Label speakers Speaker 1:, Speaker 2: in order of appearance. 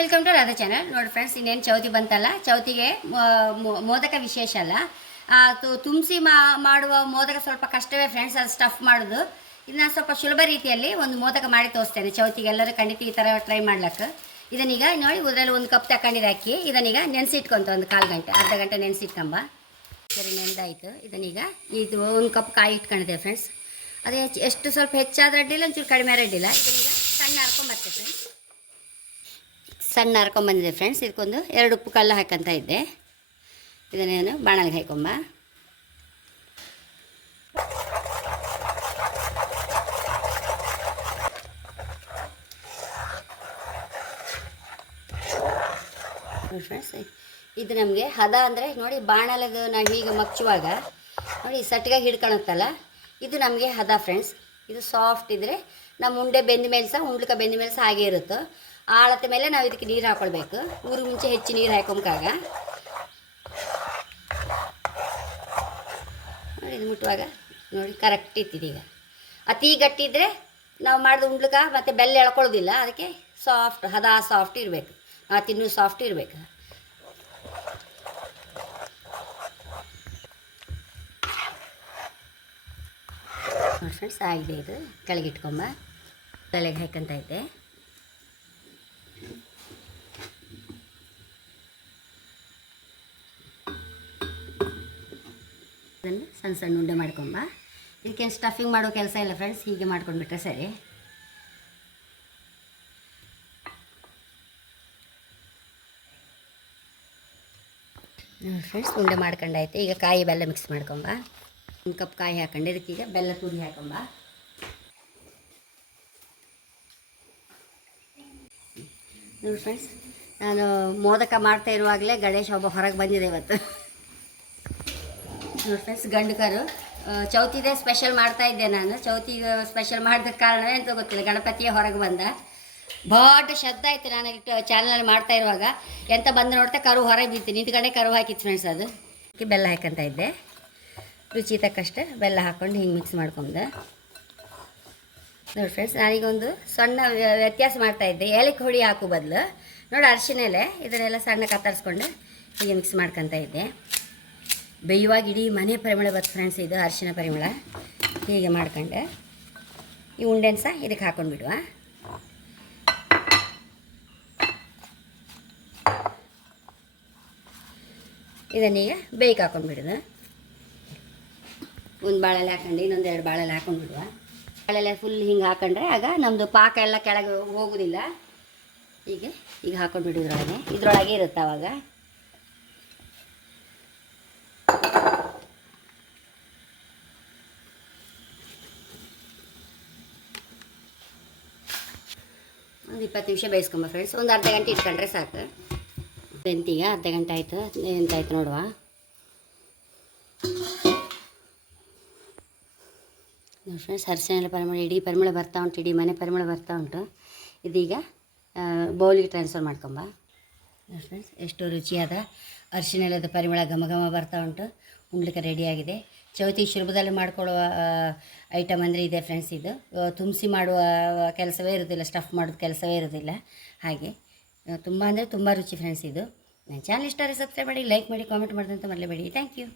Speaker 1: Welcome to Radha channel ನೋಡಿ friends ಇನ್ನೇನು ಚೌತಿ ಬಂತಲ್ಲ? ಚೌತಿಗೆ ಮೊ- ಮೊ- ಮೋದಕ ವಿಶೇಷ ಅಲ್ಲ. ತುಂಬಿಸಿ ಮಾಡುವ ಮೋದಕ ಸ್ವಲ್ಪ ಕಷ್ಟವೇ ಫ್ರೆಂಡ್ಸ್ ಅದು ಸ್ಟಫ್ ಮಾಡೋದು. ಇದನ್ನ ಸ್ವಲ್ಪ ಸುಲಭ ರೀತಿಯಲ್ಲಿ ಒಂದು ಮೋದಕ ಮಾಡಿ ತೋರಿಸ್ತೇನೆ ಚೌತಿಗೆ. ಎಲ್ಲರೂ ಖಂಡಿತ ಈ ಥರ ಟ್ರೈ ಮಾಡ್ಲಿಕ್ಕೆ. ಇದನ್ನೀಗ ನೋಡಿ ಉದ್ರಲ್ಲಿ ಒಂದು ಕಪ್ ತಗೊಂಡಿದ್ದು ಅಕ್ಕಿ. ಇದನ್ನೀಗ ನೆನೆಸಿಟ್ಕೊಂತ ಒಂದು ಕಾಲು ಗಂಟೆ, ಅರ್ಧ ಗಂಟೆ ನೆನೆಸಿಟ್ಕೊಂಬ. ಸರಿ, ನೆಂದಾಯಿತು. ಇದನ್ನೀಗ ಇದು ಒಂದು ಕಪ್ ಕಾಯಿ ಇಟ್ಕೊಂಡಿದೆ ಫ್ರೆಂಡ್ಸ್ ಅದೇ ಎಷ್ಟು ಸ್ವಲ್ಪ ಹೆಚ್ಚಾದ ಅಡ್ಡಿಲ್ಲ ಒಂಚೂರು ಕಡಿಮೆ ಅಡ್ಡಿಲ್ಲ ಇದನ್ನೀಗ ಸಣ್ಣ ಹರ್ಕೊಂಬರ್ತೇವೆ ಫ್ರೆಂಡ್ಸ್ ಸಣ್ಣ ಹರ್ಕೊಂಬಂದಿದೆ ಫ್ರೆಂಡ್ಸ್ ಇದಕ್ಕೊಂದು ಎರಡು ಉಪ್ಪು ಕಲ್ಲು ಹಾಕಂತ ಇದ್ದೆ. ಇದನ್ನೇನು ಬಾಣಲಿಗೆ ಹಾಕೊಂಬ. ಫ್ರೆಂಡ್ಸ್ ಇದು ನಮಗೆ ಹದ ಅಂದರೆ ನೋಡಿ ಬಾಣಲದು ನಾವು ಹೀಗೆ ಮಚ್ಚುವಾಗ ನೋಡಿ ಸಟ್ಗಾಗಿ ಹಿಡ್ಕೊಳತ್ತಲ್ಲ, ಇದು ನಮಗೆ ಹದ ಫ್ರೆಂಡ್ಸ್ ಇದು ಸಾಫ್ಟ್ ಇದ್ದರೆ ನಮ್ಮ ಉಂಡೆ ಬೆಂದ ಮೇಲೆ ಸಹ ಉಂಡ್ಲಿಕ್ಕೆ ಬೆಂದ ಮೇಲೆ ಸಹ ಹಾಗೆ ಇರುತ್ತೆ. ಆಳತ್ತ ಮೇಲೆ ನಾವು ಇದಕ್ಕೆ ನೀರು ಹಾಕೊಳ್ಬೇಕು. ಊರು ಮುಂಚೆ ಹೆಚ್ಚು ನೀರು ಹಾಕೊಂಬಾಗ ನೋಡಿ ಇದು ಮುಟ್ಟುವಾಗ. ನೋಡಿ ಕರೆಕ್ಟ್ ಇತ್ತಿದೀಗ ಅತಿ ಗಟ್ಟಿ ಇದ್ದರೆ ನಾವು ಮಾಡಿದ ಉಂಡ್ಲಿಕ್ಕೆ ಮತ್ತು ಬೆಲ್ಲ ಎಳ್ಕೊಳ್ಳೋದಿಲ್ಲ. ಅದಕ್ಕೆ ಸಾಫ್ಟ್ ಹದ ಸಾಫ್ಟ್ ಇರಬೇಕು. ಆ ತಿನ್ನೂ ಸಾಫ್ಟ್ ಇರಬೇಕು. ನೋಡಿ ಫ್ರೆಂಡ್ಸ್ ಆಗಿದೆ ಇದು. ಕೆಳಗೆ ಇಟ್ಕೊಂಬ ತಲೆಗೆ ಹಾಕಂತ ಐತೆ ಅದನ್ನು ಸಣ್ಣ ಸಣ್ಣ ಉಂಡೆ ಮಾಡ್ಕೊಂಬ. ಇದಕ್ಕೇನು ಸ್ಟಫಿಂಗ್ ಮಾಡೋ ಕೆಲಸ ಇಲ್ಲ ಫ್ರೆಂಡ್ಸ್ ಹೀಗೆ ಮಾಡ್ಕೊಂಡ್ಬಿಟ್ರೆ ಸರಿ. ಫ್ರೆಂಡ್ಸ್ ಉಂಡೆ ಮಾಡ್ಕೊಂಡೈತೆ ಈಗ ಕಾಯಿ ಬೆಲ್ಲ ಮಿಕ್ಸ್ ಮಾಡ್ಕೊಂಬ. ಒಂದು ಕಪ್ ಕಾಯಿ ಹಾಕೊಂಡು ಇದಕ್ಕೀಗ ಬೆಲ್ಲ ತುರಿ ಹಾಕೊಂಬ ನೋಡಿ ಫ್ರೆಂಡ್ಸ್ ನಾನು ಮೋದಕ ಮಾಡ್ತಾ ಇರುವಾಗಲೇ ಗಣೇಶ ಹಬ್ಬ ಹೊರಗೆ ಬಂದಿದೆ ಇವತ್ತು. ನೋಡಿ ಫ್ರೆಂಡ್ಸ್ ಗಂಡಕರು ಚೌತಿದೇ ಸ್ಪೆಷಲ್ ಮಾಡ್ತಾ ಇದ್ದೆ ನಾನು. ಚೌತಿ ಸ್ಪೆಷಲ್ ಮಾಡಿದ ಕಾರಣ ಅಂತ ಗೊತ್ತಿಲ್ಲ, ಗಣಪತಿಯೇ ಹೊರಗೆ ಬಂದ. ಭಾಳ ಶಬ್ದ ಆಯಿತು ನಾನು ಚಾನಲ್ ಮಾಡ್ತಾ ಇರುವಾಗ. ಎಂತ ಬಂದು ನೋಡ್ತಾ ಕರು ಹೊರಗೆ ಬಿತ್ತು ನಿಂತ್ಕೊಂಡೆ ಕರು ಹಾಕಿತ್ತು ಫ್ರೆಂಡ್ಸ್ ಅದು. ಬೆಲ್ಲ ಹಾಕಂತ ಇದ್ದೆ. ರುಚಿ ತಕ್ಕಷ್ಟೇ ಬೆಲ್ಲ ಹಾಕ್ಕೊಂಡು ಹಿಂಗೆ ಮಿಕ್ಸ್ ಮಾಡ್ಕೊಂಡೆ. ನೋಡಿ ಫ್ರೆಂಡ್ಸ್ ನಾನೀಗೊಂದು ಸಣ್ಣ ವ್ಯ- ವ್ಯತ್ಯಾಸ ಮಾಡ್ತಾ ಇದ್ದೆ. ಏಲಕ್ಕಿ ಹುಳಿ ಹಾಕೋ ಬದಲು. ನೋಡಿ ಅರಿಶಿನ ಎಲೆ ಇದನ್ನೆಲ್ಲ ಸಣ್ಣ ಕತ್ತರಿಸ್ಕೊಂಡು ಹೀಗೆ ಮಿಕ್ಸ್ ಮಾಡ್ಕೊತ ಇದ್ದೆ. ಬೇಯುವಾಗ ಇಡೀ ಮನೆ ಪರಿಮಳ ಬತ್ತು ಫ್ರೆಂಡ್ಸ್ ಇದು ಅರಿಶಿನ ಪರಿಮಳ. ಹೀಗೆ ಮಾಡ್ಕೊಂಡೆ. ಈ ಉಂಡೆನ ಸಹ ಇದಕ್ಕೆ ಹಾಕೊಂಡು ಬಿಡುವ. ಇದನ್ನೀಗ ಬೇಯ್ಕೆ ಹಾಕ್ಕೊಂಡು ಬಿಡೋದು. ಒಂದು ಬಾಳೆಲೆ ಹಾಕೊಂಡು, ಇನ್ನೊಂದು ಎರಡು ಬಾಳೆಲೆ ಹಾಕೊಂಡು ಬಿಡುವ ಬಾಳೆಲೆ ಫುಲ್ ಹಿಂಗೆ ಹಾಕೊಂಡ್ರೆ ಆಗ ನಮ್ಮದು ಪಾಕ ಎಲ್ಲ ಕೆಳಗೆ ಹೋಗೋದಿಲ್ಲ. ಹೀಗೆ, ಈಗ ಹಾಕೊಂಡು ಬಿಡು ಇದ್ರೊಳಗೆ ಇರುತ್ತೆ ಆವಾಗ ಒಂದು ಇಪ್ಪತ್ತು ನಿಮಿಷ ಬೇಯಿಸ್ಕೊಂಬ ಫ್ರೆಂಡ್ಸ್ ಒಂದು ಅರ್ಧ ಗಂಟೆ ಇಟ್ಕೊಂಡ್ರೆ ಸಾಕು. ಬೆಂತಿಗೆ ಅರ್ಧ ಗಂಟೆ ಆಯಿತು. ಎಂತಾಯ್ತು ನೋಡುವ. ನೋಡಿ ಫ್ರೆಂಡ್ಸ್ ಹರಿಸಿನೆಲ್ಲ ಪರಿಮಳ, ಇಡೀ ಪರಿಮಳ ಬರ್ತಾ ಉಂಟು, ಇಡೀ ಮನೆ ಪರಿಮಳ ಬರ್ತಾ ಉಂಟು. ಇದೀಗ ಬೌಲಿಗೆ ಟ್ರಾನ್ಸ್ಫರ್ ಮಾಡ್ಕೊಂಬ ನೋಡಿ ಫ್ರೆಂಡ್ಸ್ ಎಷ್ಟು ರುಚಿಯಾದ ಅರಿಶಿನೆಲ್ಲದ ಪರಿಮಳ ಘಮ ಘಮ ಬರ್ತಾ ಉಂಟು. ಉಣ್ಲಿಕ್ಕೆ ರೆಡಿಯಾಗಿದೆ ಚೌತಿ ಶುಭದಲ್ಲಿ ಮಾಡ್ಕೊಳ್ಳುವ ಐಟಮ್ ಅಂದರೆ ಇದೆ ಫ್ರೆಂಡ್ಸ್ ಇದು. ತುಂಬಿಸಿ ಮಾಡುವ ಕೆಲಸವೇ ಇರೋದಿಲ್ಲ ಸ್ಟಫ್ ಮಾಡೋದು ಕೆಲಸವೇ ಇರೋದಿಲ್ಲ. ಹಾಗೆ ತುಂಬ ಅಂದರೆ ತುಂಬ ರುಚಿ ಫ್ರೆಂಡ್ಸ್ ಇದು. ನನ್ನ ಚಾನಲ್ ಇಷ್ಟ ಸಬ್ಸ್ಕ್ರೈಬ್ ಮಾಡಿ ಲೈಕ್ ಮಾಡಿ ಕಾಮೆಂಟ್ ಮಾಡಿದಂತ ಮರಲೇಬೇಡಿ ಥ್ಯಾಂಕ್ ಯು